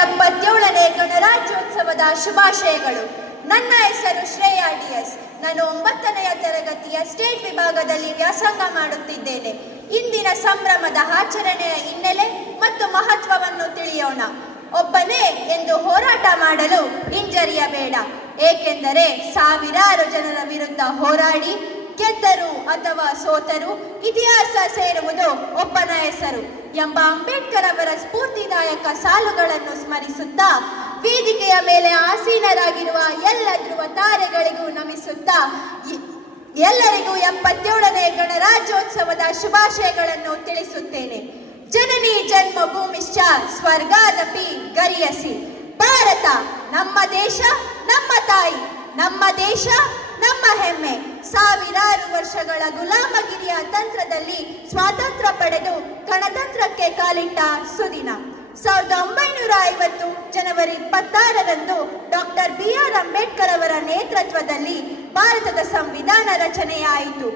77ನೇ ಗಣರಾಜ್ಯೋತ್ಸವದ ಶುಭಾಶಯಗಳು. ನನ್ನ ಹೆಸರು ಶ್ರೇಯಾ ಡಿಎಸ್. ನಾನು 9ನೆಯ ತರಗತಿಯ ಸ್ಟೇಟ್ ವಿಭಾಗದಲ್ಲಿ ವ್ಯಾಸಂಗ ಮಾಡುತ್ತಿದ್ದೇನೆ. ಇಂದಿನ ಸಂಭ್ರಮದ ಆಚರಣೆಯ ಹಿನ್ನೆಲೆ ಮತ್ತು ಮಹತ್ವವನ್ನು ತಿಳಿಯೋಣ. ಒಬ್ಬನೇ ಎಂದು ಹೋರಾಟ ಮಾಡಲು ಹಿಂಜರಿಯಬೇಡ, ಏಕೆಂದರೆ ಸಾವಿರಾರು ಜನರ ವಿರುದ್ಧ ಹೋರಾಡಿ ಗೆದ್ದರು ಅಥವಾ ಸೋತರು ಇತಿಹಾಸ ಸೇರುವುದು ಒಬ್ಬನ ಹೆಸರು ಎಂಬ ಅಂಬೇಡ್ಕರ್ ಅವರ ಸ್ಫೂರ್ತಿದಾಯಕ ಸಾಲುಗಳನ್ನು ಸ್ಮರಿಸುತ್ತಾ ವೇದಿಕೆಯ ಮೇಲೆ ಆಸೀನರಾಗಿರುವ ಎಲ್ಲ ಧ್ರುವ ತಾರೆಗಳಿಗೂ ನಮಿಸುತ್ತಾ ಎಲ್ಲರಿಗೂ 77ನೇ ಗಣರಾಜ್ಯೋತ್ಸವದ ಶುಭಾಶಯಗಳನ್ನು ತಿಳಿಸುತ್ತೇನೆ. ಜನನಿ ಜನ್ಮಭೂಮಿಶ್ಚ ಸ್ವರ್ಗಾದಪಿ ಗರಿಯಸಿ. ಭಾರತ ನಮ್ಮ ದೇಶ, ನಮ್ಮ ತಾಯಿ, ನಮ್ಮ ದೇಶ ನಮ್ಮ ಹೆಮ್ಮೆ. ಸಾವಿರಾರು ವರ್ಷಗಳ ಗುಲಾಮಗಿರಿಯ ತಂತ್ರದಲ್ಲಿ ಸ್ವಾತಂತ್ರ್ಯ ಪಡೆದು ಗಣತಂತ್ರಕ್ಕೆ ಕಾಲಿಟ್ಟ ಸುದಿನ. 1950 ಜನವರಿ 26ರಂದು ಡಾಕ್ಟರ್ BR ಅಂಬೇಡ್ಕರ್ ಅವರ ನೇತೃತ್ವದಲ್ಲಿ ಭಾರತದ ಸಂವಿಧಾನ ರಚನೆಯಾಯಿತು.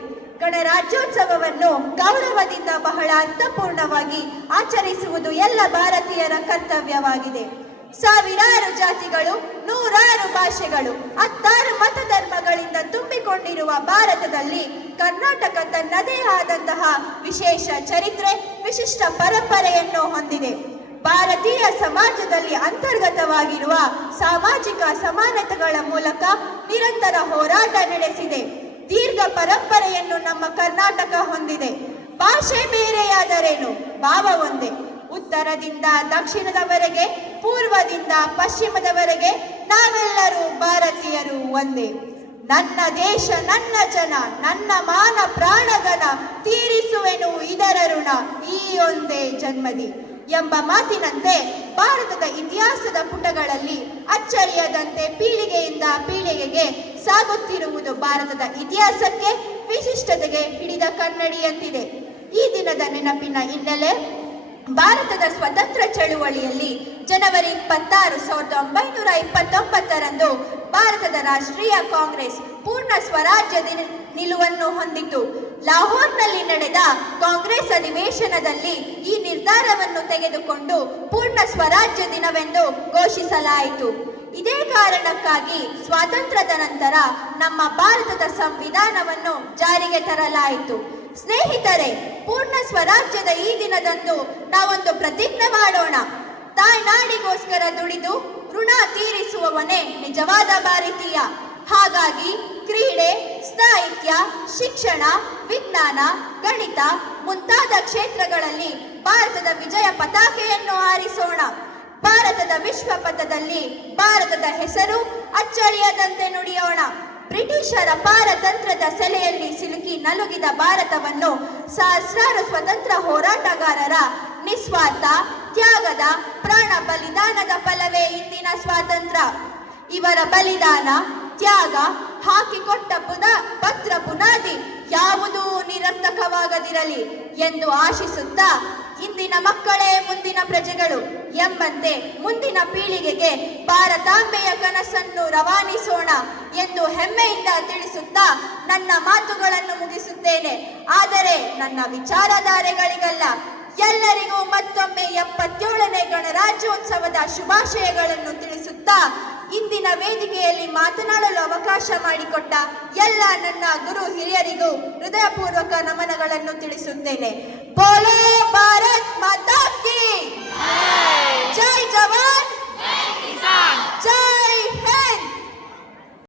ಗಣರಾಜ್ಯೋತ್ಸವವನ್ನು ಗೌರವದಿಂದ ಬಹಳ ಅರ್ಥಪೂರ್ಣವಾಗಿ ಆಚರಿಸುವುದು ಎಲ್ಲ ಭಾರತೀಯರ ಕರ್ತವ್ಯವಾಗಿದೆ. ಸಾವಿರಾರು ಜಾತಿಗಳು, ನೂರಾರು ಭಾಷೆಗಳು, 16 ಮತಧರ್ಮಗಳಿಂದ ತುಂಬಿಕೊಂಡಿರುವ ಭಾರತದಲ್ಲಿ ಕರ್ನಾಟಕ ತನ್ನದೇ ಆದಂತಹ ವಿಶೇಷ ಚರಿತ್ರೆ, ವಿಶಿಷ್ಟ ಪರಂಪರೆಯನ್ನು ಹೊಂದಿದೆ. ಭಾರತೀಯ ಸಮಾಜದಲ್ಲಿ ಅಂತರ್ಗತವಾಗಿರುವ ಸಾಮಾಜಿಕ ಸಮಾನತೆಗಳ ಮೂಲಕ ನಿರಂತರ ಹೋರಾಟ ನಡೆಸಿದೆ. ದೀರ್ಘ ಪರಂಪರೆಯನ್ನು ನಮ್ಮ ಕರ್ನಾಟಕ ಹೊಂದಿದೆ. ಭಾಷೆ ಬೇರೆಯಾದರೇನು, ಭಾವ ಒಂದೇ. ಉತ್ತರದಿಂದ ದಕ್ಷಿಣದವರೆಗೆ, ಪೂರ್ವದಿಂದ ಪಶ್ಚಿಮದವರೆಗೆ ನಾವೆಲ್ಲರೂ ಭಾರತೀಯರು ಒಂದೇ. ನನ್ನ ದೇಶ, ನನ್ನ ಜನ, ನನ್ನ ಮಾನ ಪ್ರಾಣಗನ, ತೀರಿಸುವೆನು ಇದರ ಋಣ ಈ ಒಂದೇ ಜನ್ಮದಿ ಎಂಬ ಮಾತಿನಂತೆ ಭಾರತದ ಇತಿಹಾಸದ ಪುಟಗಳಲ್ಲಿ ಅಚ್ಚರಿಯದಂತೆ ಪೀಳಿಗೆಯಿಂದ ಪೀಳಿಗೆಗೆ ಸಾಗುತ್ತಿರುವುದು ಭಾರತದ ಇತಿಹಾಸಕ್ಕೆ, ವಿಶಿಷ್ಟತೆಗೆ ಹಿಡಿದ ಕನ್ನಡಿಯಂತಿದೆ. ಈ ದಿನದ ನೆನಪಿನ ಹಿನ್ನೆಲೆ ಭಾರತದ ಸ್ವತಂತ್ರ ಚಳುವಳಿಯಲ್ಲಿ ಜನವರಿ 26, 1929ರಂದು ಭಾರತದ ರಾಷ್ಟ್ರೀಯ ಕಾಂಗ್ರೆಸ್ ಪೂರ್ಣ ಸ್ವರಾಜ್ಯ ನಿಲುವನ್ನು ಹೊಂದಿತು. ಲಾಹೋರ್ನಲ್ಲಿ ನಡೆದ ಕಾಂಗ್ರೆಸ್ ಅಧಿವೇಶನದಲ್ಲಿ ಈ ನಿರ್ಧಾರವನ್ನು ತೆಗೆದುಕೊಂಡು ಪೂರ್ಣ ಸ್ವರಾಜ್ಯ ದಿನವೆಂದು ಘೋಷಿಸಲಾಯಿತು. ಇದೇ ಕಾರಣಕ್ಕಾಗಿ ಸ್ವಾತಂತ್ರ್ಯದ ನಂತರ ನಮ್ಮ ಭಾರತದ ಸಂವಿಧಾನವನ್ನು ಜಾರಿಗೆ ತರಲಾಯಿತು. ಸ್ನೇಹಿತರೆ, ಪೂರ್ಣ ಸ್ವರಾಜ್ಯದ ಈ ದಿನದಂದು ನಾವೊಂದು ಪ್ರತಿಜ್ಞೆ ಮಾಡೋಣ. ತಾಯ್ನಾಡಿಗೋಸ್ಕರ ದುಡಿದು ಋಣ ತೀರಿಸುವವನೇ ನಿಜವಾದ ಭಾರತೀಯ. ಹಾಗಾಗಿ ಕ್ರೀಡೆ, ಸಾಹಿತ್ಯ, ಶಿಕ್ಷಣ, ವಿಜ್ಞಾನ, ಗಣಿತ ಮುಂತಾದ ಕ್ಷೇತ್ರಗಳಲ್ಲಿ ಭಾರತದ ವಿಜಯ ಪತಾಕೆಯನ್ನು ಹಾರಿಸೋಣ. ಭಾರತದ ವಿಶ್ವಪಥದಲ್ಲಿ ಭಾರತದ ಹೆಸರು ಅಚ್ಚಳಿಯದಂತೆ ನುಡಿಯೋಣ. ಬ್ರಿಟಿಷರ ಪಾರತಂತ್ರದ ಸೆಲೆಯಲ್ಲಿ ಸಿಲುಕಿ ನಲುಗಿದ ಭಾರತವನ್ನು ಸಹಸ್ರಾರು ಸ್ವತಂತ್ರ ಹೋರಾಟಗಾರರ ನಿಸ್ವಾರ್ಥ ತ್ಯಾಗದ ಪ್ರಾಣ ಬಲಿದಾನದ ಫಲವೇ ಇಂದಿನ ಸ್ವಾತಂತ್ರ್ಯ. ಇವರ ಬಲಿದಾನ, ತ್ಯಾಗ, ಹಾಕಿಕೊಟ್ಟ ಭದ್ರ ಬುನಾದಿ ಯಾವುದೂ ನಿರರ್ಥಕವಾಗದಿರಲಿ ಎಂದು ಆಶಿಸುತ್ತಾ ಇಂದಿನ ಮಕ್ಕಳೇ ಮುಂದಿನ ಪ್ರಜೆಗಳು ಎಂಬಂತೆ ಮುಂದಿನ ಪೀಳಿಗೆಗೆ ಭಾರತಾಂಬೆಯ ಕನಸನ್ನು ರವಾನಿಸೋಣ ಎಂದು ಹೆಮ್ಮೆಯಿಂದ ತಿಳಿಸುತ್ತಾ ನನ್ನ ಮಾತುಗಳನ್ನು ಮುಗಿಸುತ್ತೇನೆ. ಆದರೆ ನನ್ನ ವಿಚಾರಧಾರೆಗಳಿಗಲ್ಲ. ಎಲ್ಲರಿಗೂ ಮತ್ತೊಮ್ಮೆ 77ನೇ ಗಣರಾಜ್ಯೋತ್ಸವದ ಶುಭಾಶಯಗಳನ್ನು ತಿಳಿಸುತ್ತಾ ಇಂದಿನ ವೇದಿಕೆಯಲ್ಲಿ ಮಾತನಾಡಲು ಅವಕಾಶ ಮಾಡಿಕೊಟ್ಟ ಎಲ್ಲ ನನ್ನ ಗುರು ಹಿರಿಯರಿಗೂ ಹೃದಯಪೂರ್ವಕ ನಮನಗಳನ್ನು ತಿಳಿಸುತ್ತೇನೆ. ಬೋಲೋ ಭಾರತ್ ಮಾತಾ ಕಿ ಜೈ. ಜೈ.